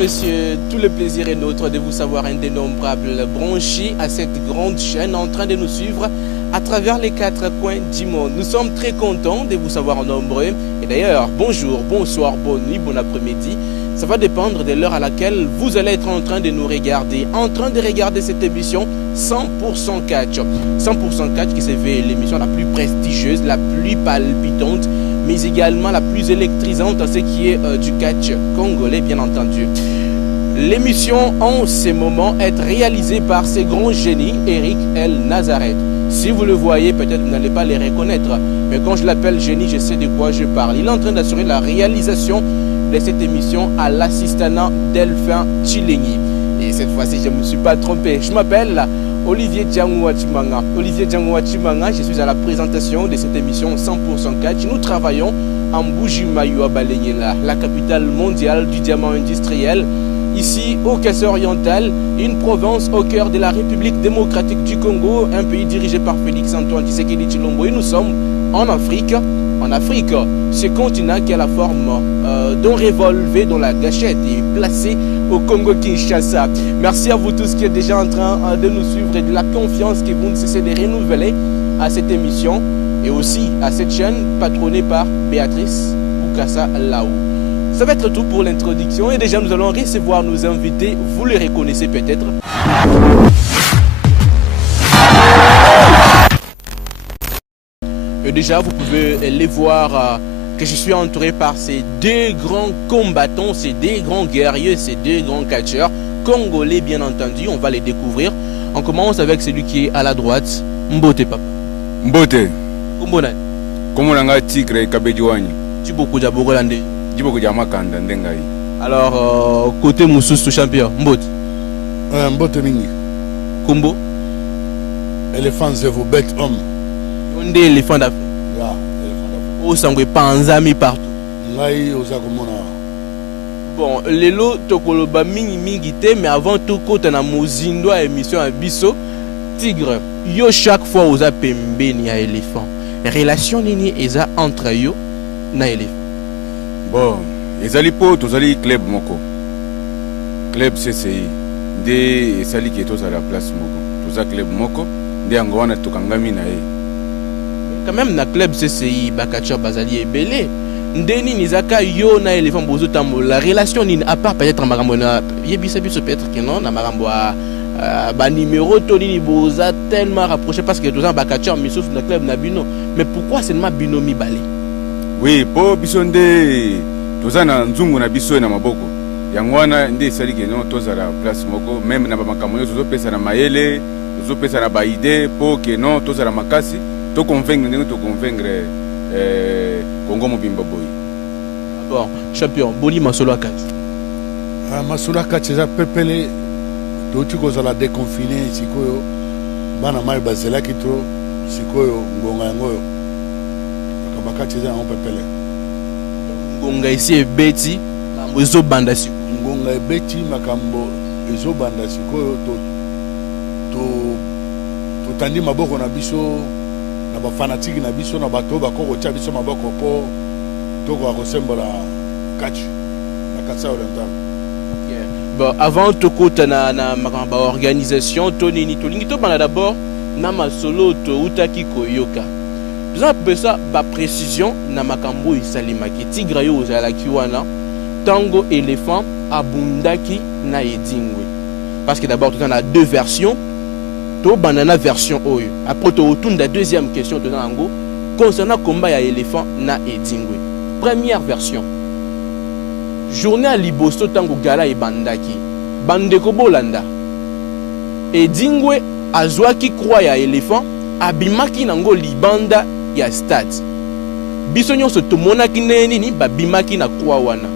messieurs, tout le plaisir est nôtre de vous savoir indénombrable, branchés à cette grande chaîne en train de nous suivre à travers les 4 coins du monde. Nous sommes très contents de vous savoir nombreux. Et d'ailleurs, bonjour, bonsoir, bonne nuit, bon après-midi. Ça va dépendre de l'heure à laquelle vous allez être en train de nous regarder. En train de regarder cette émission 100% catch. 100% catch qui s'est fait l'émission la plus prestigieuse, la plus palpitante, mais également la plus électrisante à ce qui est du catch congolais, bien entendu. L'émission en ce moment est réalisée par ce grand génie, Eric El Nazareth. Si vous le voyez, peut-être vous n'allez pas les reconnaître, mais quand je l'appelle génie, je sais de quoi je parle. Il est en train d'assurer la réalisation de cette émission à l'assistanat Delphin Chilengi. Et cette fois-ci, je ne me suis pas trompé. Je m'appelle Olivier Djangoua-Chimanga. Olivier Djangoua-Chimanga, je suis à la présentation de cette émission 100% catch. Nous travaillons en Bujimayo à Balenyela, la capitale mondiale du diamant industriel. Ici, au Kassai oriental, une province au cœur de la République démocratique du Congo, un pays dirigé par Félix-Antoine Tshisekedi Tshilombo. Et nous sommes en Afrique. En Afrique, ce continent qui a la forme d'un revolver dont la gâchette est placée au Congo-Kinshasa. Merci à vous tous qui êtes déjà en train de nous suivre et de la confiance que vous ne cessez de renouveler à cette émission et aussi à cette chaîne patronnée par Béatrice Boukassa Laou. Ça va être tout pour l'introduction et déjà nous allons recevoir nos invités. Vous les reconnaissez peut-être. Et déjà vous pouvez les voir que je suis entouré par ces deux grands combattants, ces deux grands guerriers, ces deux grands catcheurs congolais bien entendu. On va les découvrir. On commence avec celui qui est à la droite. Mbote papa. Mbote. Kumbona. Komona tigre kabedjwani. Tu beaucoup d'abogolande. Alors, côté Moussous champion, Mbot. Mbot mingi. Kumbo. Éléphant zevo bête homme. On est éléphant d'Afrique. Yeah, éléphant d'Afrique. Au sangue panzami partout. Ngai ozakomona. Bon, lelo tokoloba mingi mingi te, mais avant tout côté na mozindo à émission à biso tigre. Yo chaque fois oza pembeni ya éléphant. Relation nini eza entre yo na éléphant. Bon, ezali po tozali club moko. Club CCI. Nde esali ki toza la place moko. Toza club moko. Nde yango wana tokangami na ye. Quand même na club CCI bakacha bazali ebele. Nde nini zaka yo na éléphant bozo tambo la relation nini à part peut-être makambo na yebisa biso peut-être que non na makambo ba numéro to nini boza tellement rapproché parce que toza bakacha miso na club na bino. Mais pourquoi seulement bino mibale? Oui, po biso nde toza na nzungu na biso na maboko. Yango wana nde esali ke non toza la place moko même na makambo nyonso tozopesa na mayele, tozopesa na ba idée po ke non toza la makasi, to convaincre ndenge to convaincre Congo mobimba boy. Bon, champion, boni masolo akati. Masolo akati za pepele toti kozala déconfiné sikoyo bana mai bazela kito sikoyo ngonga yango. Ngonga isi ebeti mambo ezobanda siko. Ngonga ebeti makambo ezobanda sikoyo totandi maboko na biso na bafanatiki na biso na bato bakoko tia biso maboko po tokoka kosembola catch na Kassai oriental. Bon, avant tokota na makambo organisation tonini tolingi tobanda d'abord na masolo to utaki koyoka. Nous avons ça ba précision na makambo isalimaki tigre yo ozalaki wana tango éléphant abundaki na edingwe parce que d'abord tu en as deux versions to banana version oyo après tu retournes la deuxième question de nango concernant combat ya éléphant na edingwe. Première version journée à liboso tango gala e bandaki bandeko bolanda edingwe azwaki croix ya éléphant abimaki nango libanda ya stade biso nyonso tomonaki nini babimaki na croix wana.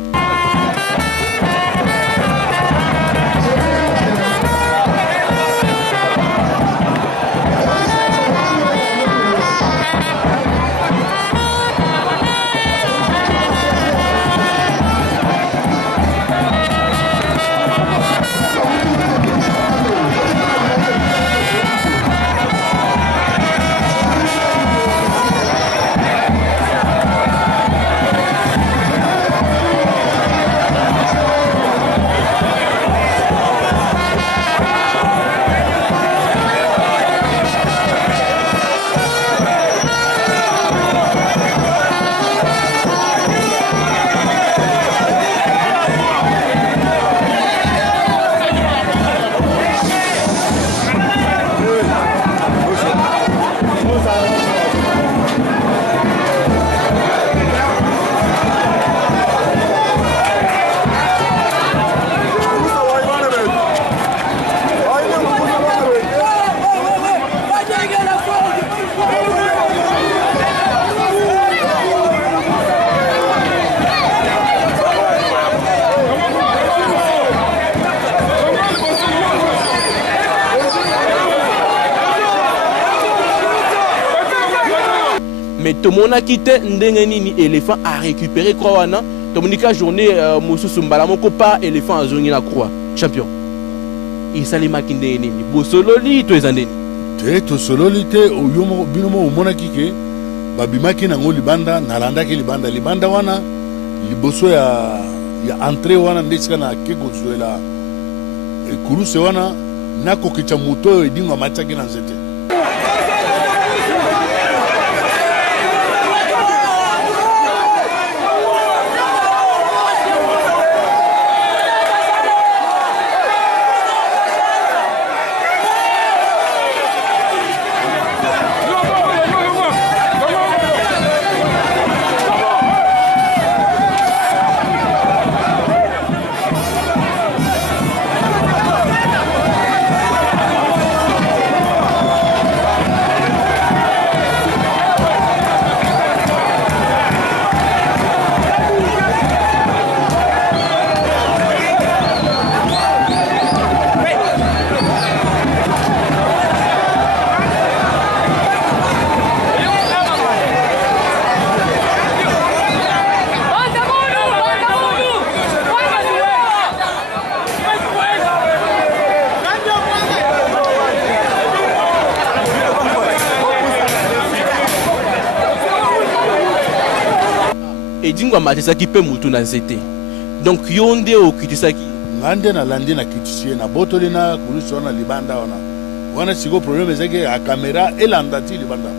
tomona kite ndenge nini éléphant a récupéré croix wana tomonika journée mosusu mbala moko pas éléphant azongi na croix champion esalemaki ndenge nini bosololi to eza ndeni te tosololi te oyo bino mo omonaki ke babimaki nango libanda nalandaki libanda wana liboso ya entrée wana nde esika na ke kozwela ekuruse wana nakokitya moto oyo edingo amatiaki na nzete edingo amatisaki mpe mutu na nzete donc yo nde okitisaki nga nde nalandi nakitisi ye nabotoli na kulusi wana libanda wana siko problème ezaki akamera elanda ti libanda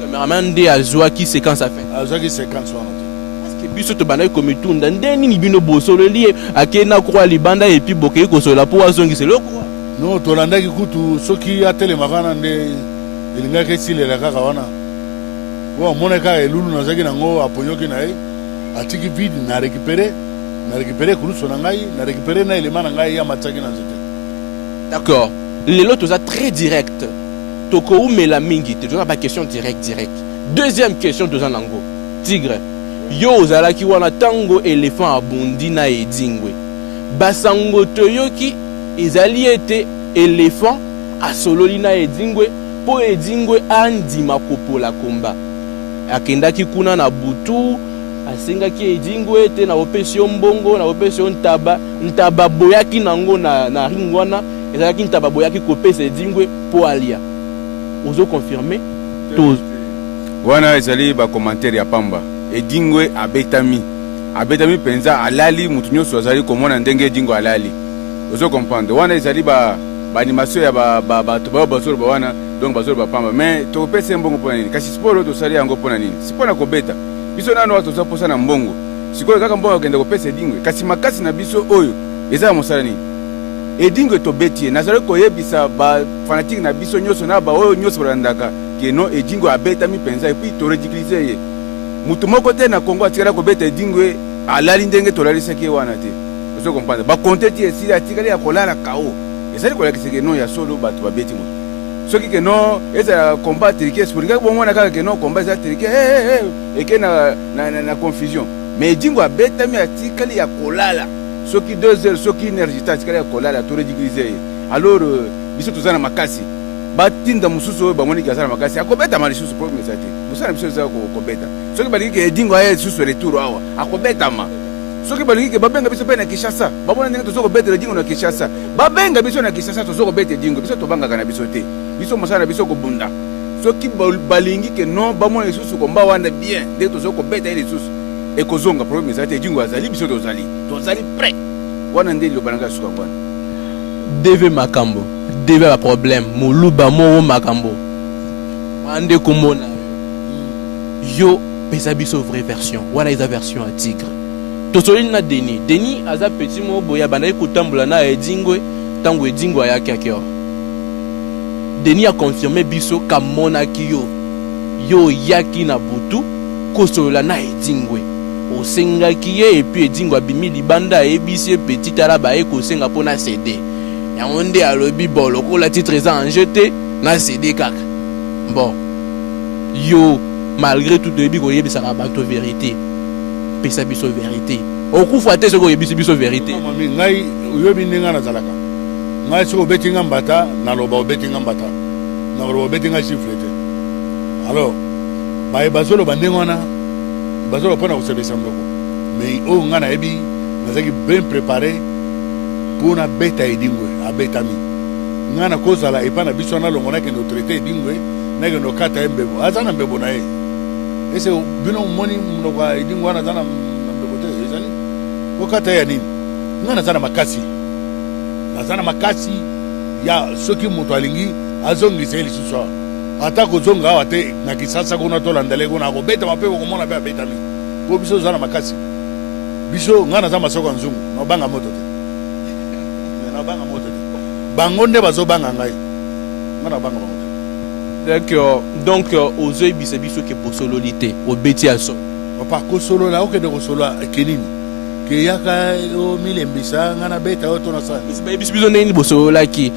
cameraman nde azwaki séquence à fin azwaki séquence wana te parce que biso tobandaki komitunda nde nini bino bosololi ye akei na croix libanda epuis bokei kosolola mpo azongisa eloko no tolandaki kutu soki atelemaka wana nde elingaki esilela kaka wana wa mona kaka elulu nazaki nango aponyoki na ye atiki vide na récupéré kuluso na ngai na récupéré na elema na ngai ya matiaki na nzete d'accord lelo toza très direct tokoumela mingi te toza baquestion direct deuxième question toza nango tigre yo ozalaki wana ntango éléphant abundi na edingwe basango toyoki ezali ete éléphant asololi na edingwe mpo edingwe andima kopola komba akendaki kuna na butu asengaki edingwe ete na bopesi yo mbongo na bopesi yo ntaba boyaki nango na ring wana ezalaki ntaba boyaki kopesa edingwe mpo alia ozo confirme wana ezali bacommentaire ya pamba edingwe abetami mpenza alali mutu nyonso azali komona ndenge edingwe alali ozo comprendre wana ezali baanimation ya bato bao bazoloba wana donc bazoloba pamba mais tokopesa mbongo mpona nini kasi sport oyo tosali yango mpona nini si mpona kobeta biso nano wa toza mposa na mbongo sikoyo kaka mbongo akende kopesa edingwe kasi makasi na biso oyo eza ya mosala nini edingwe tobeti ye nazali koyebisa bafanatike na biso nyonso na baoyo nyonso balandaka keno edingwe abetami mpenza epuis toredikilize ye mutu moko te na kongo atikala kobeta edingwe alali ndenge tolalisaki ye wana te ozo comprendre bakonte ti esili atikali ya kolala kao ezali kolakisa keno ya solo bato babeti moto soki keno ezala combat trike esporingaki bomona kaka keno combat eza trike eke na confusion mais edingwe abetami atikali ya kolala soki 2 heures soki 1 heure jita atikali ya kolala toredikilize ye alors biso toza na makasi batinda mosusu oyo bamoniki aza na makasi akobetama lisusu problème eza te mosala biso eza kobeta soki balingi ke edingo aye lisusu retour awa akobetama soki balingi ke babenga biso mpe na Kinshasa babona ndenge toza kobetela edingo na Kinshasa babenga biso na Kinshasa toza kobeta edingo biso tobangaka na biso te biso mosala na biso kobunda soki balingi ke non bamona lisusu komba wana bien ndenge toza kobeta ye lisusu ekozonga problème eza te edingo azali biso tozali prêt wana nde liloba nanga suka kwana deve makambo deve ba problème moluba moko makambo ande komona yo pesa biso vraie version wana eza version ya tigre tosoli na Denis aza petit mo boya bandaki kotambola na edingwe ntango edingwe ayaki akeo Denis a confirmé biso kamonaki yo yaki na butu kosolola na edingwe osengaki ye epuis edingwe abimi libanda ayebisi ye petit ala baye kosenga mpo na cd yango nde alobi bon lokola titre eza en jeté na cd kaka bon yo malgré tout oyebi koyebisaka bato vérité pesa biso vérité okufa te soki oyebisi biso vérité ngai oyebi ndenge nazalaka ngai soki obeti nga mbata naloba obeti nga mbata naloba obeti nga chiffre te alors baye bazolo bandengwana bazolo pona ko service mboko mais o ngana ebi nazaki bien préparé pour na beta edingwe abetami ngana kozala epana biso na longo na ke no traité edingwe na ke no kata embebo azana mbebo na ye ese bino moni mnoka edingwe na zana mbebo te ezali ko kata ya nini ngana zana makasi ya soki moto alingi azongisa lisusu ata kozonga awa te na kisasa kuna tolandele kuna akobeta mapepo komona mpe abetami po biso oza na makasi biso ngai naza masoko ya nzungu nabanga moto te bango nde bazobanga ngai ngai nabanga bango te. Donc ozoyebisa biso ke bosololi te obeti ya so papa kosolola okende kosolola kenini ke yaka omilembisa ngai nabeta oyo tona sala bayebisi biso ndenge bosololaki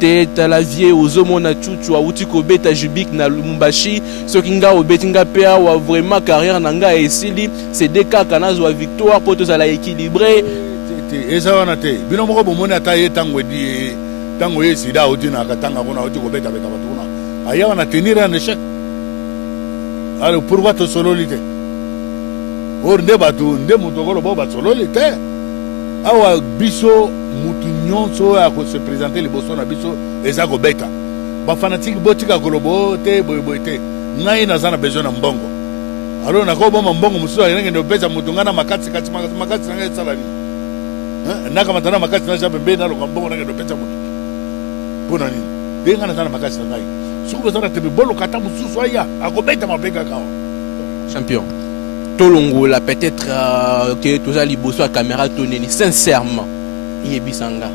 te tala vie ozomona chuchu awuti kobeta jubik na lumumbashi soki nga obeti nga mpe awa vraiment carrière na ngai esili cede kaka nazwa victoire mpo tozala équilibré eza wana te bino moko bomoni ata ye ntango ye sida auti na katanga kuna auti kobetabeta bato kuna aya wana tenir en échec alors pourquoi tosololi te or nde bato nde moto okoloba basololi te awa biso mutu nyonso oyo akose présente liboso na biso eza kobeta bafanatike botika koloba te boyeboye te ngai naza na besoin na mbongo alors nakoboma mbongo mosusu akendekende opesa motu ngai na makasi na ngai esala nini nakamata na makasi na japembe naloka mbongo nakende opesa motu mpo na nini nde ngai naza na makasi na ngai soki boza na tembe boluka ata mosusu aya akobeta mabe kaka awa champion tolongola peut-être que toza liboso ya caméra toneni sincèrement yebisanga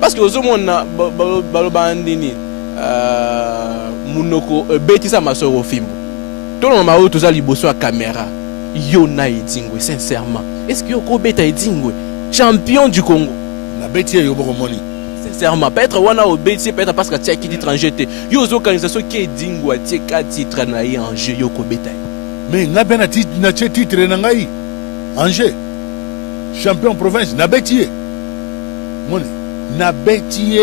parce que ozomona baloba ndini munoko betisa masoro fimbo tolonga oyo toza liboso ya caméra yo na edingwe sincèrement est-ce que yoko beta edingwe champion du Congo na beti yo boko moni sincèrement peut-être wana obeti peut-être parce que tu as quitté étranger te yo zo organisation qui edingwe tie ka titre na ye en jeu yoko beta mais nga bien na titre na ngai Angers champion province na beti moni na beti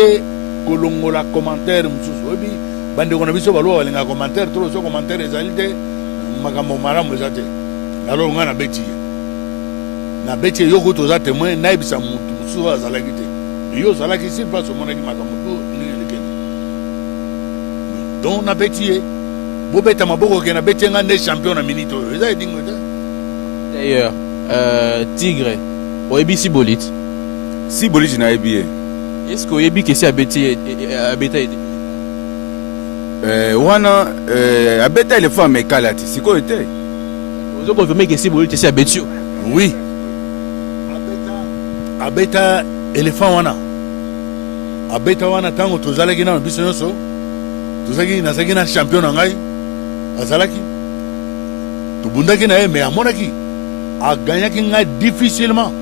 kolongola commentaire mususu obi bande kona biso balwa balinga commentaire to so commentaire ezali te makambo maramu ezate alors nga na beti yoko toza témoin na ibisa mutu mususu azalaki te yo zalaki sur place monaki makambo to ngeleke donc na beti bobeta maboko ke na beti nga ne champion na minute oyo eza edingo te d'ailleurs Tigre oyebi Sibolite na ebi est-ce que oyebi ke si abeta wana abeta ile fois mekala ti sikoyo te ozo confirmer ke Sibolite si abeti oui abeta éléphant wana tango tozalaki na biso nyonso nazalaki na champion na ngai azalaki tobundaki na ye mais amonaki aganyaki ngai difficilement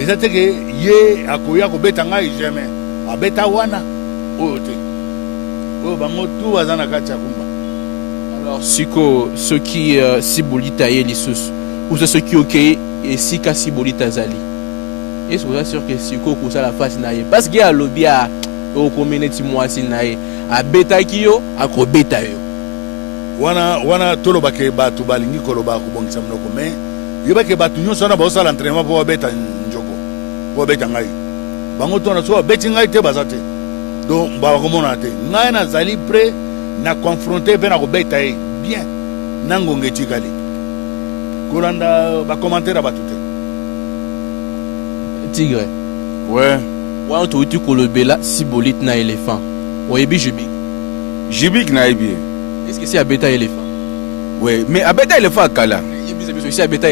eza te ke ye akoya kobeta ngai jamais abeta wana oyo te oyo bango tu baza na kati ya kumba alors siko soki Sibolite aye lisusu uza soki okei esika Sibolite azali est-ce que vous êtes sûr que siko okosala face na ye parce que alobi okomi neti mwasi na ye abetaki yo akobeta yo wana tolobake bato balingi koloba kobongisa monoko mais yebake bato nyonso wana baosala entraînement mpo babeta njoko mpo babeta ngai bango tona so babeti ngai te baza te donc bakomona te ngai nazali prêt na confronter mpe na kobeta ye bien nangonga etikali kolanda bacommentaire ya bato te Tigre ouais wana touti kolobela Sibolite na éléphant oyebi jubik na ebi est-ce que c'est abeta éléphant ouais mais abeta éléphant akala si abeta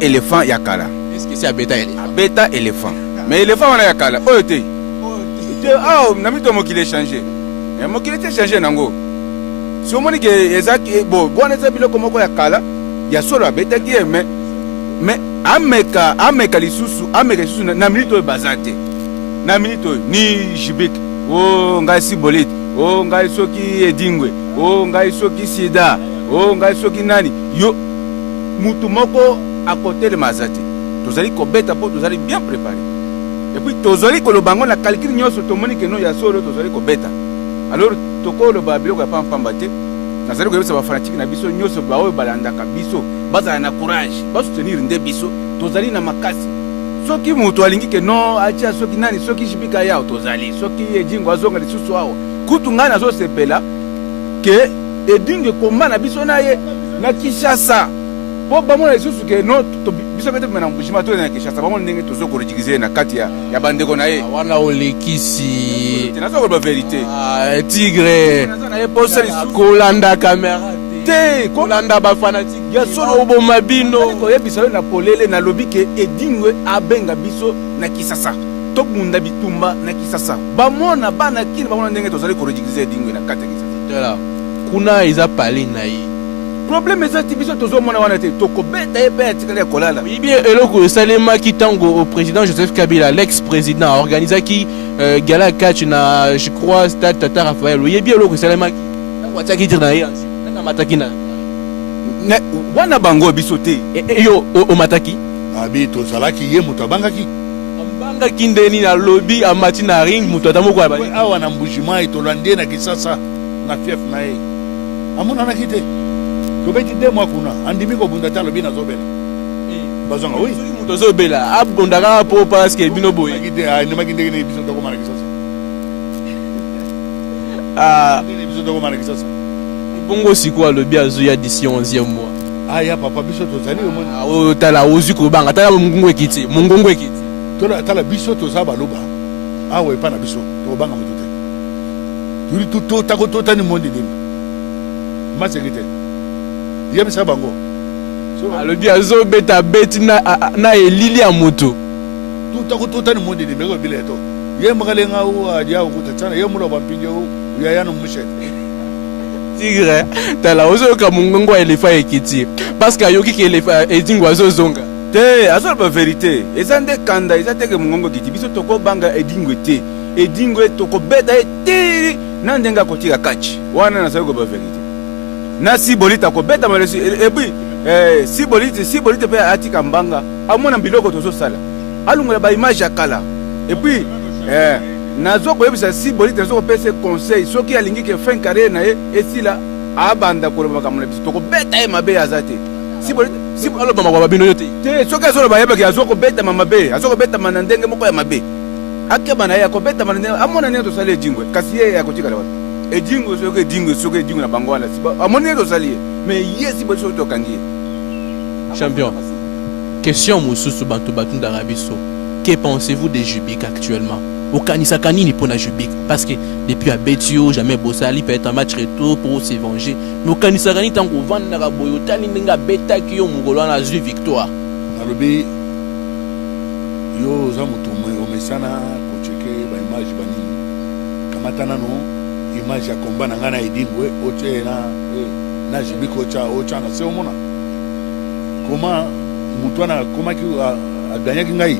éléphant yakala est-ce que c'est abeta éléphant mais éléphant wana yakala oyo te na mito mokili échanger mais mokili te changer nango si omoni ke ezaki bon bwana eza biloko moko yakala ya solo abetaki ye mais ameka lisusu na minute oyo baza te na minute oyo ni jubik ngai Sibolite ngai soki edingwe ngai soki sida ngai soki nani yo mutu moko akotelema aza te tozali kobeta mpo tozali bien préparé et puis tozali koloba ngo na calcul nyonso tomoni ke no ya solo tozali kobeta alors tokoloba biloko ya pamba te nazali koyebisa bafanatike na biso nyonso baoyo balandaka biso bazala na courage basoutenir nde biso tozali na makasi soki moto alingi ke no atia soki nani soki jibika yao tozali soki edingo azonga lisusu awa kutu ngai nazosepela ke edingo ekoma na biso na ye na Kinshasa po bamona lisusu ke no biso pete mena mbushima to na Kinshasa bamona ndenge tozokorejigise na kati ya bandeko na ye wana olekisi nazokoloba verité tigre na ye posa lisusu kolanda kamera te kolanda bafanatike ya solo oboma bino koyebisa yo na polele nalobi ke edingwe abenga biso na Kisasa tokunda bitumba na Kisasa bamona bana kini bamona ndenge tozali korejigise edingwe na kati ya Kisasa kuna eza pale na ye problème eza ti biso tozomona wana te tokobeta ye mpe atikali ya kolala bien eloko esalemaki ntango au président Joseph Kabila l'ex-président organisaki gala catch na je crois stade Tata Raphaël oyebi eloko esalemaki ntango atiaki dire na ye nanga mataki na wana bango biso te yo omataki abi tozalaki ye moto abangaki ambangaki ndeni na lobi amati na ring moto ata moko awa na mbujimai tolandi ye na Kisasa na fief na ye amonanaki te tobeti 2 mois kuna andimi kobunda te alobi nazobela bazonga oui moto azobela abondaka mpo parceke bino boye ndimaki ndenge nini biso tokoma na Kisasa biso tokoma na Kisasa bongo sikoyo alobi azoya d'ici 11e mois aya papa biso tozali omoni otala ozwi kobanga tala mongongo ekiti mongongo ekiti tala biso toza baloba awa epa na biso tokobanga moto te tuli takototani mondi nini maseki te yebisa bango alobi azobeta beti na elili ya moto tutakototani mondi nini meko bila eto ye makalenga u adia ukuta tsana ye mulo bampinje u uyayana mushete tigre tala ozoyoka mongongo ya elefa ekiti parce que ayoki ke elefa edingo azozonga te azoloba verité eza nde kanda eza teke mongongo kiti biso tokobanga edingo te edingo tokobeta ye te na ndenge akotika kachi wana nazali koba verité na sibolite akobeta malesi epuis sibolite mpe atika mbanga amona biloko tozosala alungola baimage ya kala epuis nazokoyebisa sibolite nazokopesa conseil soki alingi ke fin carrière na ye esila abanda koloba makambo na biso tokobeta ye mabe aza te aloba makambo bino yo te soki azoloba yebaki azokobetama mabe azokobetama na ndenge moko ya mabe akeba na ye akobetama na ndenge amona ndenge tosali edingwe kasi ye akotikala wana edingo soki edingo na bango wana amoni ndenge tosali ye mais ye sibolite soki tokangi ye champion question mosusu bantu batundaka biso que pensez-vous de Jubik actuellement okanisaka nini mpona Jubik parce que depuis abeti yo jamais bosali peut être un match retour pour se venger mais okanisaka nini ntango ovandaka boye otali ndenge abetaki yo mokolo wana azwi victoire nalobi yo oza moto omesana kocheke baimage banini kamata nano image ya komba na ngai na edingwe otie na Jubik otia na se omona koma moto wana akomaki aganyaki ngai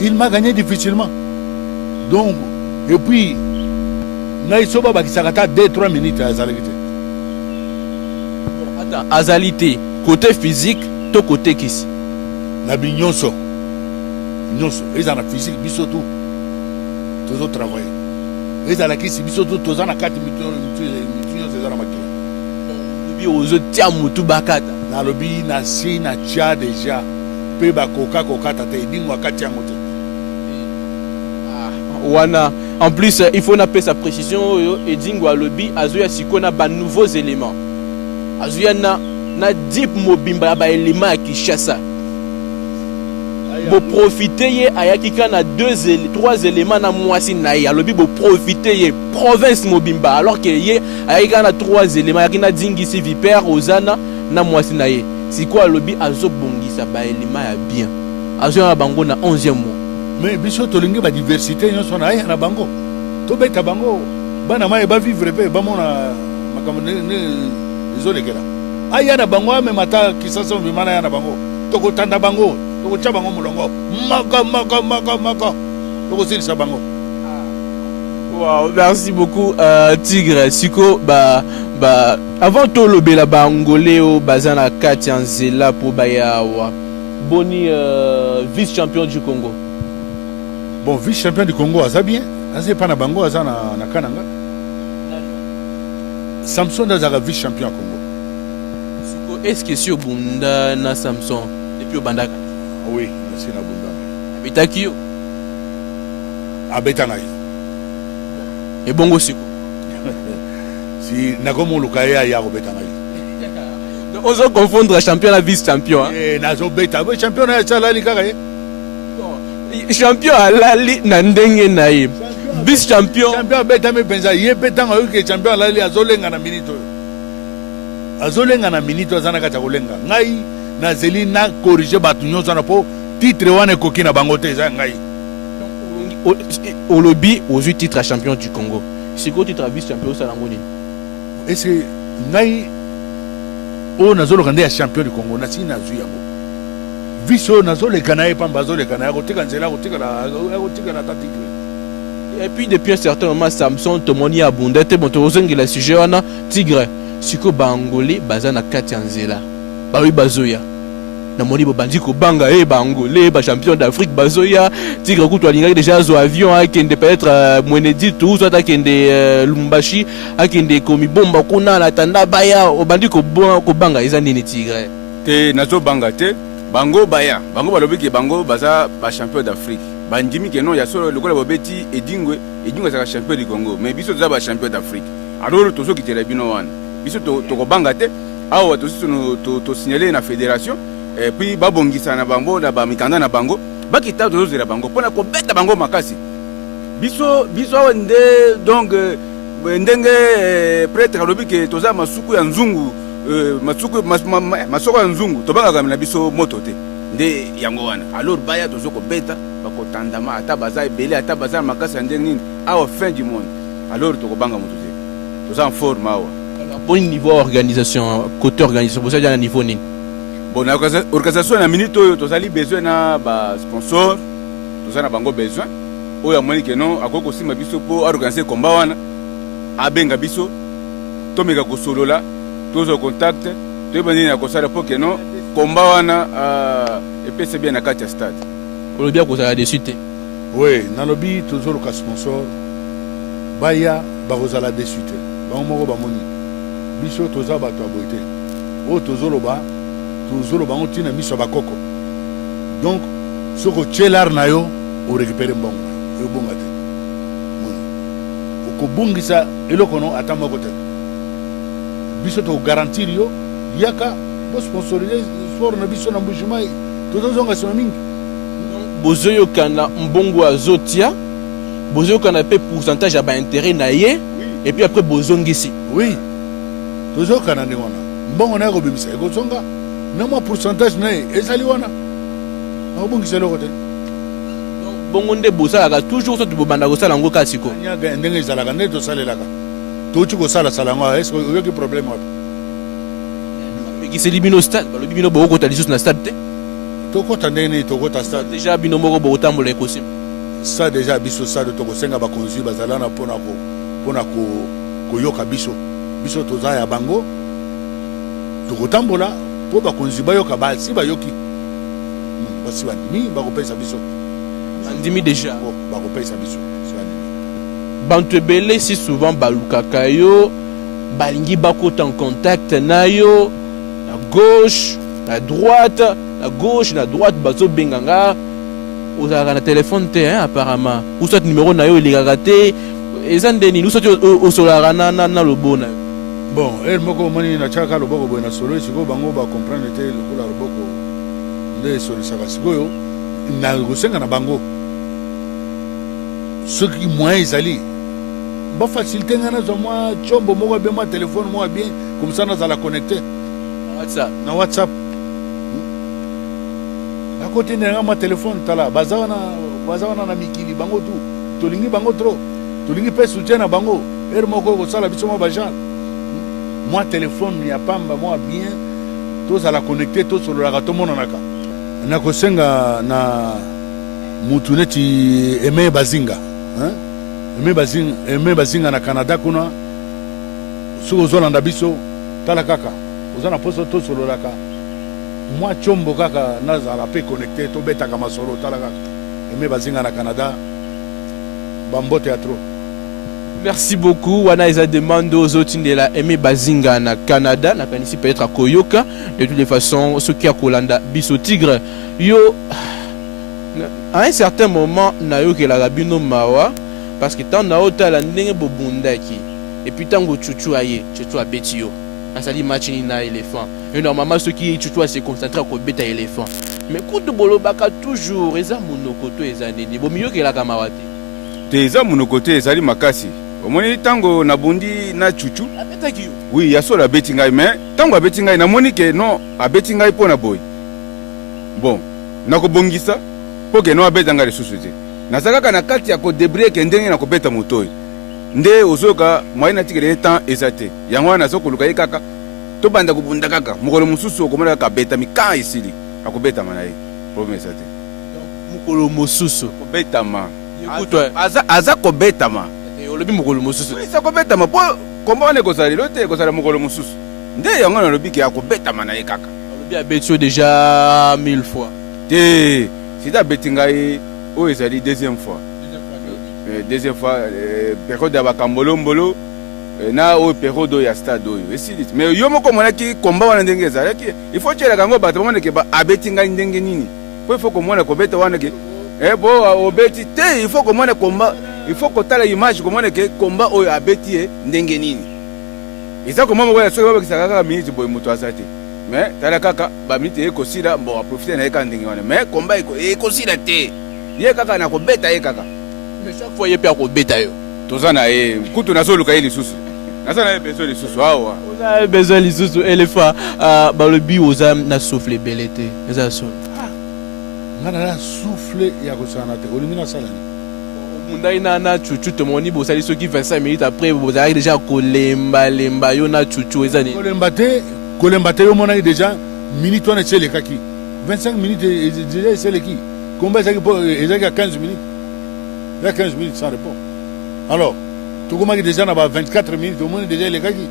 il m'a gagné difficilement donc et puis ngai soba bakisaka ta 2-3 minutes azalaki te attends azali te côté physique to côté kisi na binyonso eza na physique biso tu tozo travailler eza na kisi biso tu toza na kati nyonso eza na makila lobi ozotia motu bakata nalobi na si na tia déjà mpe bakokata te edingo akati yango te wana en plus il faut na sa précision oyo edingo alobi azoya sikoyo na banouveaux éléments azoya na deep mobimba ya baélément ya Kinshasa boprofite ye ayaki ka na 3 éléments na mwasi na ye alobi boprofite ye province mobimba alors que ye ayaki ka na 3 éléments ayaki na dingisi vipère ozana na mwasi na ye sikoyo alobi azobongisa baélément ya bien azoya na bango na 11e mois mais biso tolingi badiversité nyonso na aya na bango tobeta bango bana mai bavivre mpe bamona makambo ezolekela aya na bango amemata Kisasa omema na ya na bango tokotanda bango tokotia bango molongo maka tokosilisa bango. Wow, merci beaucoup Tigre siko avant tolobela bangolais o bazana kati ya nzela po bayawa boni vice-champion du Congo. Bon, vice-champion du Congo, ça bien. Ça c'est pas na bango, ça na kananga. Samson azaka vice champion à Congo. Est-ce que sur Bunda na Samson depuis au Bandaka? Oui, c'est na Bunda. Bitakio. Abetana. Et bongo siko. Si nakomo lukaya ya Betana. On se confondre champion et vice-champion. Eh, nazo beta, champion na chala likaka. Champion à Lali Nandenge Naïm. Vice-champion. Champion beta me penza ye beta ngo ke champion Lali azolenga na minute. Azolenga na minute azana kata kolenga. Ngai na zeli na corriger batu nyonso na po titre wana koki na bango te za ngai. Au lobby aux 8 titres à champion du Congo. C'est quoi titre à vice-champion au Salangoni? Et c'est ngai o nazolo kande ya champion du Congo na sina zu yango. Viso nazole kanaye pamba zole kanaye kotika nzela kotika na tatikre. Et puis depuis un certain moment Samson tomoni abundete bon tozengi la sujet wana Tigre siko bangolais bazana kati nzela. Ba wi bazoya. Na moni bobandi ko banga bangolais ba champion d'Afrique bazoya Tigre kuto alinga déjà zo avion akende peut-être Mwenedi tout soit akende Lumbashi akende komi bomba kuna la tanda baya obandi ko banga eza nini Tigre. Te nazo banga te bango baya bango balobi ke bango baza ba champion d'Afrique bandimi ke non ya solo lokola bobeti edingwe za champion du Congo mais biso za ba champion d'Afrique alors tozo kitela bino wana biso to ko banga te awa to signaler na fédération et puis babongisa na bango na ba mikanda na bango bakita tozo zela bango pona ko beta bango makasi biso nde donc ndenge prêtre alobi ke toza masuku ya nzungu masoko ya nzungu tobanga na biso moto te nde yango wana alors baya tozoko beta bakotandama ata baza ebele ata baza makasa ndenge nini awa fin du monde alors tokobanga moto te toza en forme awa bon niveau organisation côté organisation pour ça il y a un niveau nini bon organisation na minute oyo tozali besoin na ba sponsor toza na bango besoin oyo amoni ke non akoko sima biso po organiser combat wana abenga biso tomeka kosolola tozo contact toyebani na kosala po ke non combat wana epese bien na kati ya stade olobi akozala dessus te oui nalobi tozoluka sponsor baya bakozala dessus te bango moko bamoni biso toza bato ya boye te oyo tozoloba ngo ntina miso ya bakoko donc soki otie lar na yo orécupere mbongo oyobonga te okobongisa eloko no ata moko te biso tokogarantir yo yaka bosponsorize sport na biso na mbujimai tozozonga nsima mingi bozoyokana mbongo azotia bozoyokana mpe pourcentage ya baintérêt na ye et puis après bozongisi oui tozokana ndenge wana mbongo na ye kobimisa ekozonga na mwa pourcentage na ye ezali wana akobongisa eloko te bongo nde bosalaka toujours soki bobanda kosala yango kasi siko ndenge ezalaka nde tosalelaka touti kosalasala yango eske oyoki problème wapi mekiseli bino stade balobi bino bokokota lisusu na stade te tokota ndenge nini tokota stade déjà bino moko bokotambola ekosima sa déjà biso stade tokosenga bakonzi bazala na mpona koyoka biso toza ya bango tokotambola mpo bakonzi bayoka basi bayoki basi bandimi bakopesa biso bandimi déjà bakopesa biso bantu ebele si souvent balukaka yo balingi bakota en contact na yo na gauche na droite bazobenga nga ozalaka na telefone te apparemment ou soit numéro na yo elekaka te eza nde nini ou soit osolaka na lobo na yo bon ele moko omoni natiaka loboko boye na solo sikoyo bango bacomprendre te lokola loboko nde esolisaka sikoyo na kosenga na bango soki moyen ezali bafacilité nga nazwa mwa tshombo moko bien mwa telefone moko bien comme ça nazala connecté na whatsapp nakote ndenga mwa telefone tala baza wana na mikili bango tu tolingi bango trop tolingi mpe soutien na bango ere moko kosala biso mwa bagenre mwa telefone ya pamba mwa bien tozala connecté tosololaka tomonanaka nakosenga na mutu neti Aimé Bazinga Aimé Bazinga na Canada kuna soki ozolanda biso tala kaka oza na poso tosololaka mwa tshombo kaka nazala mpe connecté tobetaka masolo tala kaka Aimé Bazinga na Canada bambote ya tro Merci beaucoup. Wana eza demande aux autres de la Aimé Bazinga na Canada. Na kanisi peut-être à Koyoka. De toutes les façons, ce qui a Kolanda Biso Tigre. Yo, à un certain moment, na yo ke la rabino mawa. Parce que tant na ota la ndenge bobundaki. Et puis tant go chuchu aye, chuchu a beti yo. Asali match ni na éléphant. Et normalement, ceux qui chuchu se concentrer à beta éléphant. Mais kutu bolo baka toujours eza monokoto eza nini. Bo miyo ke la kamawate. Te eza monokoto ezali makasi. Omoni tango nabundi na chuchu. Abetaki yo. Oui, ya so la beti ngai mais tango abeti ngai namoni ke non abeti ngai pona boy. Bon, nakobongisa po ke no abeta ngai lisusu te. Nazalaka na kati ya ko débrouiller ke ndenge na kobeta motoyi. Nde ozoka moyen na tikele temps ezate. Yango wana sokoluka ye kaka. To banda kubunda kaka. Mukolo mususu okomona ka beta mika isili. Akobeta manaye. Problème ezate. Mukolo mususu kobeta ma. Écoute, aza kobeta ma. Olobi mukolo mususu. Oui, ça kobeta ma po komba wana kozali lote kozala mukolo mususu. Nde yango na lobi ke akobeta manaye kaka. Olobi abetio déjà 1000 fois. Te, sida beti ngai o ezali deuxième fois. Deuxième fois période ya bakambolombolo na o période ya stade oyo esili mais yo moko monaki komba wana ndenge ezalaki il faut tiela kango bato bamona ke ba abeti ngai ndenge nini po il faut komona kobeta wana ke bo obeti te il faut komona komba il faut kotala image komona ke komba oyo abeti ndenge nini eza komba moko ya soki babakisaka kaka minute boye moto aza te mais tala kaka baminute ekosila bon aprofite na ye kaka ndenge wana mais komba ekosila te ye kaka na kobeta ye kaka. Mais chaque fois, il y a un bêta. Tozana e kutu nasoluka ili susu. Nasana besoin li susu awa. On a besoin li susu éléphant ba le bi oza na souffle belete. Eza so. Ngana na souffle ya kosana te. Olimina sala ni. Munda ina chuchu to moni bo sali soki 25 minutes après bo za déjà kolemba lemba yo na chuchu eza ni. Kolemba te yo mona déjà minute on est chez les kaki. 25 minutes déjà c'est le qui. Combien ça qui ezaki 15 minutes. Il y a 15 minutes sans réponse. Alors, tout le monde est déjà dans 24 minutes, tout le monde est déjà les kaki.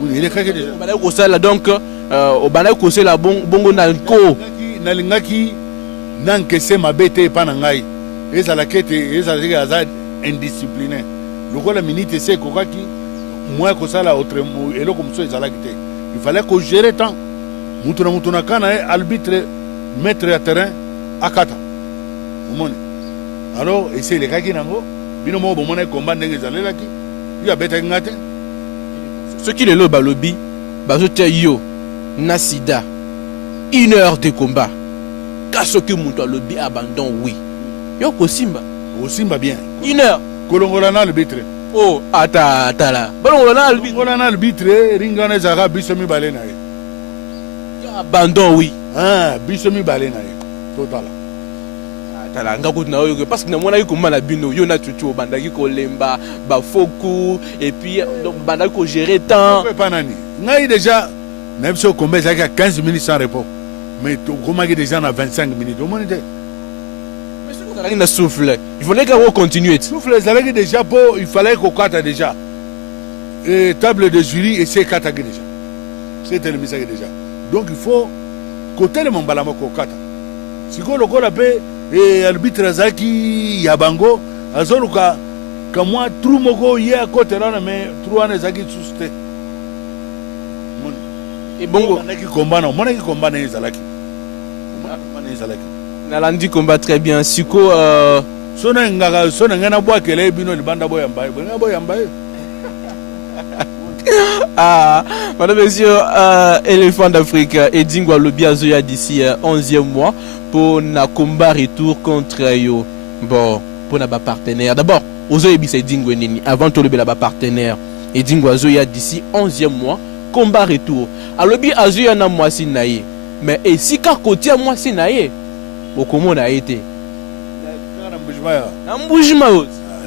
Oui, il est kaki déjà. Donc, au banal kosé la bongo na ko. Nalingaki nankese mabete pa na ngai. Eza la kete, eza la indiscipliné. Le quoi la minute c'est kokaki moi kosala autrement et là comme ça ezala kite. Il fallait que gérer temps. Mutuna kana arbitre maître à terrain akata. Omoni. Alors, essayez les kaki nango, bino mo bomona combat ndenge zalelaki, yo abeta ngate. Ce qui est le balobi, bazote yo nasida 1 heure de combat. Kasoki muto lobi abandon oui. Yo kosimba, osimba bien. 1 heure. Kolongola na arbitre. Oh, ata la. Balongola na arbitre. Kolongola na arbitre, ringana zara bisomi balena ye. Yo abandon oui. Ah, bisomi balena ye. Total. Parce que na comment la bino yo na tutu bandaki ko lemba ba foku et puis donc bandaki ko gérer temps pas nani ngai déjà même si au combat ça 15 minutes sans repos mais tu comment déjà na 25 minutes au moins mais ce qu'on a souffle il fallait qu'on continue souffle ça veut déjà pour il fallait qu'on cata déjà et table de jury et c'est cata déjà c'était le message déjà donc il faut côté le mambalama ko cata si ko lokola pe et arbitre zaki ya bango azoluka kamwa trou moko ye à côté là mais trou ane zaki susté et bongo naki combat na mona ki combat na ezalaki mona ezalaki na landi combat très bien siko sona ngana bwa kele bino libanda boya mbaye ah madame monsieur éléphant d'Afrique Edingwa Lobia Zoya d'ici 11e mois pour na combat retour contre yo bon pour na ba partenaire d'abord ozo ebisa Edingwa nini avant to lobela ba partenaire Edingwa Zoya d'ici 11e mois combat retour alobi azoya na mwasi na ye mais esika kotia mwasi na ye okomona été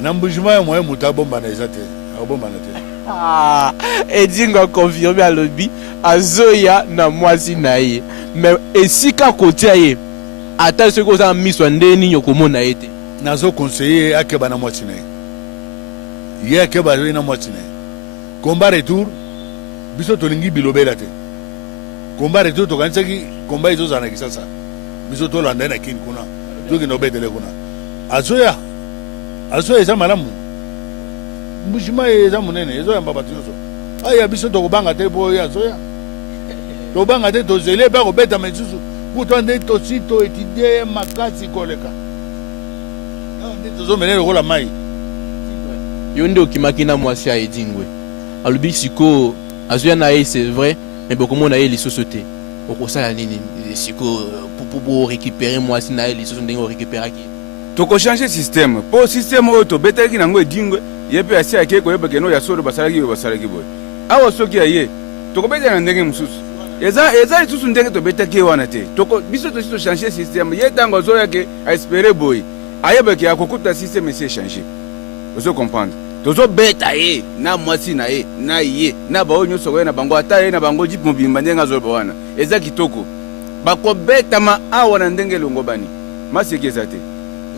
na mbujima ya moye mutabomba na ezate abomba na te. Ah, Edingwa confirmé à lobby azoya na mwasi na ye mais esika kotia ye ata ce que ça mis ndeni yokomona été nazo conseiller akeba na mwasi na ye akeba na mwasi na ye combat retour biso tolingi bilobela te combat retour to kanisaki combat izo zana kisasa biso to landa na kin kuna to ki nobetele kuna azoya eza malamu Mbushima eza munene ezo yamba bato nyonso aya biso tokobanga te po ya zoya tobanga te tozele ba kobeta misusu kuto nde tosi to étudier makasi koleka nde tozomene lokola mai yo nde okimaki na mwasi ya edingwe alobi siko azoya na ye c'est vrai mais bokomona ye lisusu te okosala nini siko pour récupérer mwasi na ye lisusu ndenge orécupéraki tokochange système po système oyo tobetelaki nango edingwe ye mpe asi ake koyeba keno ya solo basalaki oyo basalaki boye awa soki ya ye tokobetela na ndenge mosusu eza lisusu ndenge tobetaki ye wana te biso tosi tochange système ye ntango azoyake aespere boye ayebaki akokuta système esi echange ozo comprendre tozobeta ye na mwasi na ye na ye na baoyo nyonso koye na bango ata ye na bango jipe mobimba ndenge azoloba wana eza kitoko bakobetama awa na ndenge elongo bani maseki eza te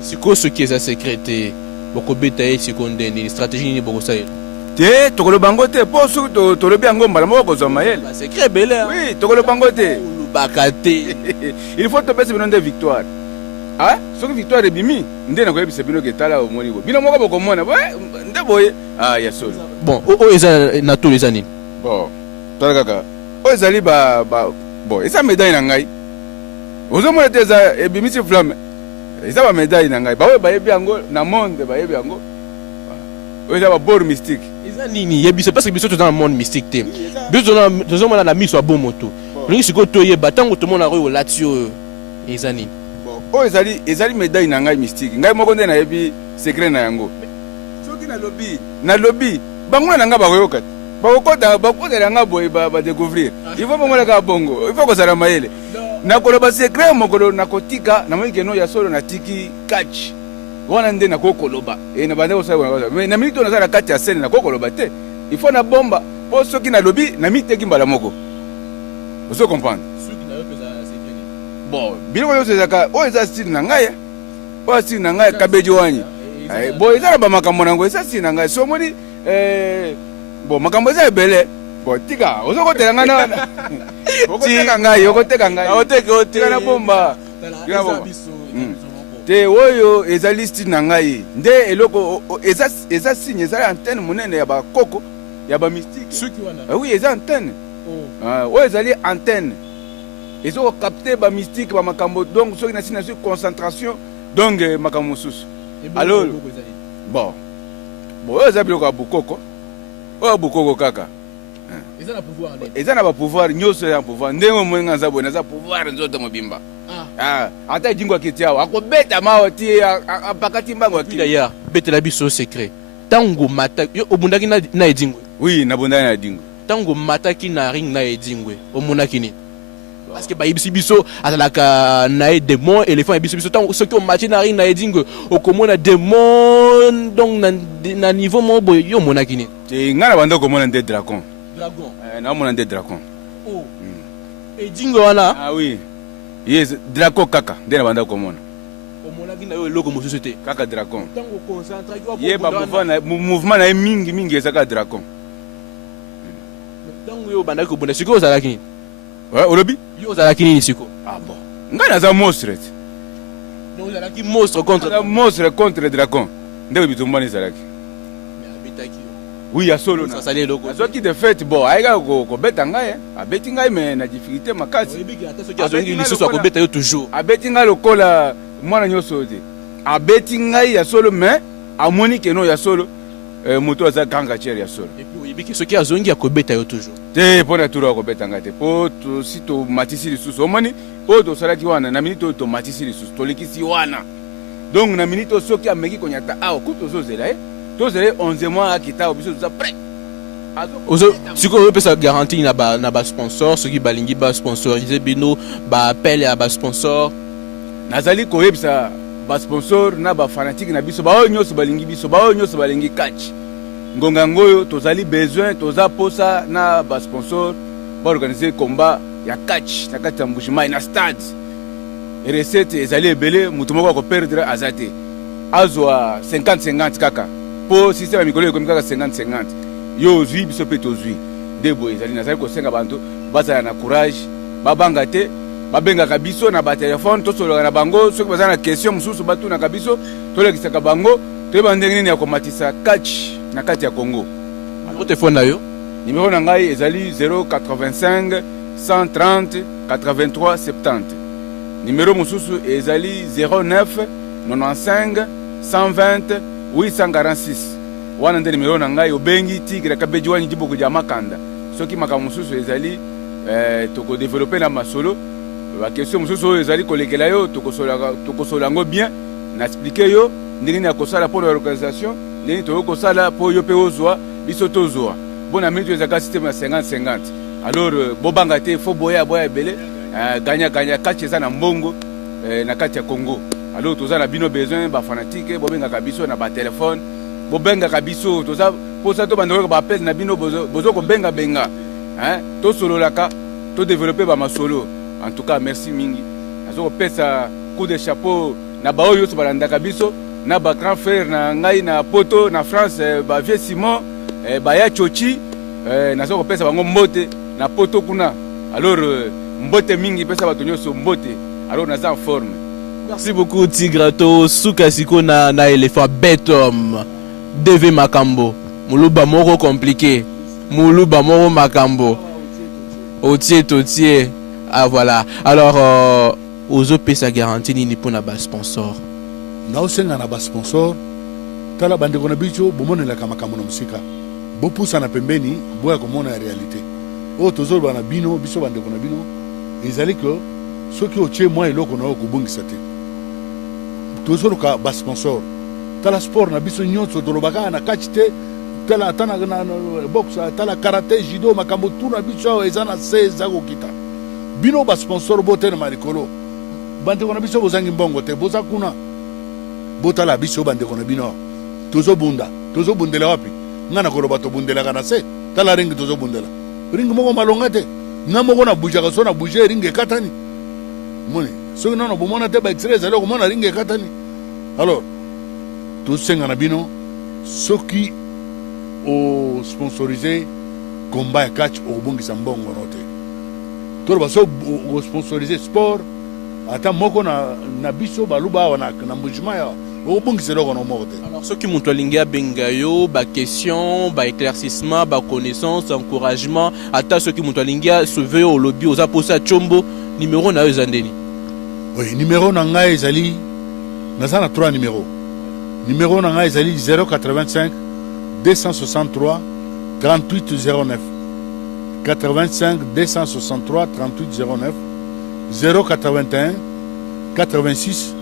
siko soki eza secret te bokobeta ye siko ndeni stratégie nini bokosalela te tokoloba yango te mpo soki tolobi yango mbala moko kozwa mayele secret ebele oui tokoloba yango te olobaka te il faut topesa bino nde victoire soki victoire ebimi nde nakoyebisa bino ketala omoni bo bino moko bokomona nde boye ya solo bon oyo eza na tolo eza nini bon tala kaka oyo ezali bon eza médaille na ngai ozomona te eza ebimisi flamme eza bamédaille na ngai baoyo bayebi yango na monde bayebi yango oyo eza babor mystique eza nini yebiso parce que biso toza na monde mystique te biso tozomona na miso ya bo moto olingi sikoyo toyeba ntango tomona oyo olati oyo eza nini oyo ezali médaille na ngai mystique ngai moko nde nayebi secret na yango soki nalobi bango na ngai bakoyoka te bakokotela ngai boye badécouvrir il faut bongolaka bongo il faut kozala mayele nakoloba secret mokolo nakotika namoni keno ya solo natiki catch wana nde nakokoloba na bande kosala mais na minute nazala kati ya scène nakokoloba te il faut na bomba po soki nalobi na miteki mbala moko ozo comprendre bon biloko nyonso ezaka oyo eza style na ngai oyo style na ngai kabeji wani bon eza na bamakambo nango eza style na ngai so omoni bon makambo eza ebele bon tika ozokotela ngai na okoteka ngai tika na bomba te oyo ezali style na ngai nde eloko eza signe ezali antenne monene ya bakoko ya bamystike oui eza antenne oyo ezali antenne ezokapte bamystike bamakambo donc soki nasi nazwi concentration donc makambo mosusu alors bon oyo eza biloko ya bukoko oyo bukoko kaka eza na bapouvoir nyonso ya pouvoir ndenge omoni nga nza boye naza pouvoir nzoto mobimba ata edingo akiti awa akobeta mawa ti apakati mbango ya betela biso secret ntango obundaki na edingwe oui nabundaki na edingwe ntango mataki na ring na edingwe omonaki nini parce que bayebisi biso azalaka na ye démon éléphant yebisi biso ntango soki omati na ring na edingwe okomona démon donc na niveau moko boye yo omonaki nini ngai na banda okomona nde dragon naomona nde dragon edingwe wana oui yes dragon kaka nde na banda komona omonaki na yo eloko mosusu te kaka dragon ntango concentraki ye mouvement na ye mingi ezaka dragon ntango yo obandaki kobunda sikoyo ozalaki nini olobi yo ozalaki nini siko bon ngai naza monstre donc ozalaki monstre contre dragon nde bitumbani ezalaki oui ya solo azwaki de fete bon ayeka kobeta ngai abeti ngai me na difficulté makasi azongi lisusu akobeta yo toujours abeti ngai lokola mwana nyonso te abeti ngai ya solo me amoni keno ya solo moto aza gangatiere ya solo oyebiki soki azongi akobeta yo toujours te mpo na turo akobeta ngai te mpo si tomatisi lisusu omoni oyo tosalaki wana na minute oyo tomatisi lisusu tolekisi wana donc na minute oyo soki ameki konyata awa ku tozozela ye tozele 11 mois akita biso toza prêt sikoyo oyopesa garantie na basponsor soki balingi basponsorize bino baapele ya basponsor nazali koyebisa basponsor na bafanatike na biso baoyo nyonso balingi biso baoyo nyonso balingi catch ngonga ngoyo tozali besoin toza posa na basponsor baorganize combat ya catch na kati ya mbushimai na stade recette ezali ebele moto moko akoperdre aza te azwa 50-50 kaka po système ya mikolo ekomi kaka 50-50 yo ozwi biso mpe tozwi nde boye ezali nazali kosenga bantu bazala na courage babanga te babengaka biso na batelefone tosoloka na bango soki baza na question mosusu batunaka biso tolekisaka bango toyeba ndenge nini ya komatisa catch na kati ya Congo. Numéro téléphone na yo? Numéro na ngai ezali 085 130 83 70. Numéro mosusu ezali 09 95 120 846. Wana nde numéro na ngai obengi Tigre Kabeji wani Diboko ja Makanda. Soki makambo mosusu ezali toko développer na masolo. Ba question mosusu ezali kolekela yo tokosola ngo bien na expliquer yo ndenge na kosala pour l'organisation, ndenge to kosala pour yo pe ozwa biso tozwa. Bon ami tu ezaka système ya 50-50. Alors bobanga te faut boya belé gagna kati eza na mbongo na kati ya Congo. Alors toza na bino besoin ba fanatique bobenga kabiso na ba téléphone bobenga kabiso toza posa to bandoko ba appel na bino bozo ko benga to sololaka to développer ba masolo. En tout cas merci mingi. Azo pesa coup de chapeau na ba oyo to balanda kabiso na ba grand frère na ngai na poto na France ba vieux Simon ba ya chochi nazo ko pesa bango mbote na poto kuna. Alors mbote mingi pesa bato nyonso mbote. Alors naza en forme. Merci beaucoup Tigre to sukasiko na éléphant bête homme. DV Makambo. Muluba moro compliqué. Muluba moro Makambo. Otier. Ah voilà. Alors ozo pesa garantie nini pour na ba sponsor. Na osenga na ba sponsor. Tala bande kona bicho bomonela kama kama na musika. Bopusa na pembeni boya komona réalité. O tozo bana bino biso bande kona bino. Ezali que soki otie moi eloko na okubungisa te. Tozo ka ba sponsor. Tala sport na biso nyonso dolobaka na kachite tala tana na boxe tala karaté judo makambo tuna biso ezana 16 akokita. Bino ba sponsor botene marikolo. Bande kona biso bozangi mbongo te boza kuna. Botala biso bande kona bino. Tozo bundela wapi? Ngana koloba to bundela kana se. Tala ringi tozo bundela. Ringi moko malonga te. Na moko na buja ka na buje ringi katani. Moni, soki nano bomona te ba extrait zalo komona ringi katani. Alors, tout senga na bino soki o sponsoriser combat catch o bongisa mbongo note. Toro ba so o sponsoriser sport ata moko na biso baluba wana na mbujima ya o bongisa loko no mote. Alors ceux qui montent linga bengayo ba question ba éclaircissement ba connaissance encouragement ata ceux qui montent linga sauver au lobby aux aposa chombo numéro na ezandeni. Oui, numéro na ngai ezali nazana 3 numéros. Numéro na ngai ezali 085 263 3809 85 263 3809 081 86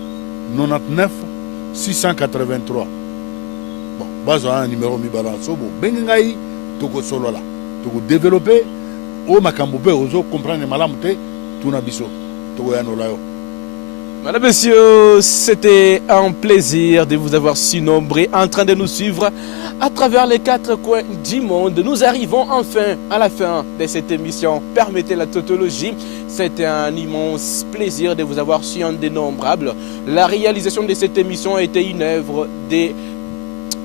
99 683. Bon, base un numéro mi balance bon bengai toko solola toko développer o makambo pe ozo comprendre malamu te tuna biso toko ya nolayo. Madame, messieurs, c'était un plaisir de vous avoir si nombreux en train de nous suivre à travers les 4 coins du monde. Nous arrivons enfin à la fin de cette émission. Permettez la tautologie. C'était un immense plaisir de vous avoir si indénombrable. La réalisation de cette émission était une œuvre de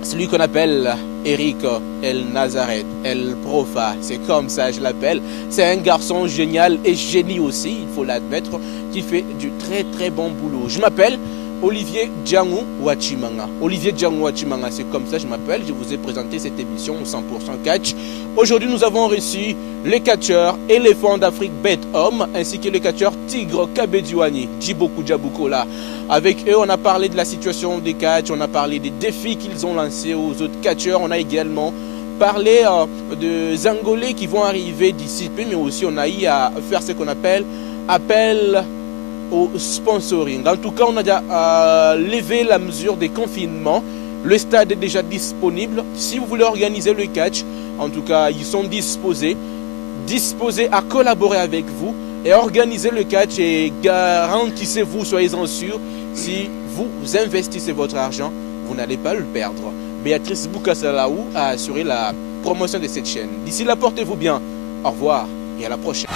celui qu'on appelle Eric El Nazareth, El Profa, c'est comme ça je l'appelle. C'est un garçon génial et génie aussi, il faut l'admettre, qui fait du très bon boulot. Je m'appelle Olivier Djangou Wachimanga. Olivier Djangou Wachimanga, c'est comme ça je m'appelle. Je vous ai présenté cette émission 100% catch. Aujourd'hui, nous avons reçu les catcheurs éléphants d'Afrique Bête Homme ainsi que les catcheurs Tigre Kabediwani, Djiboku Djabukola. Avec eux, on a parlé de la situation des catchs, on a parlé des défis qu'ils ont lancés aux autres catcheurs. On a également parlé des Angolais qui vont arriver d'ici peu, mais aussi on a eu à faire ce qu'on appelle appel au sponsoring. En tout cas, on a déjà levé la mesure des confinements. Le stade est déjà disponible. Si vous voulez organiser le catch, en tout cas, ils sont disposés à collaborer avec vous et organiser le catch et garantissez-vous, soyez-en sûrs, si vous investissez votre argent, vous n'allez pas le perdre. Béatrice Boukasalaou a assuré la promotion de cette chaîne. D'ici là, portez-vous bien. Au revoir et à la prochaine.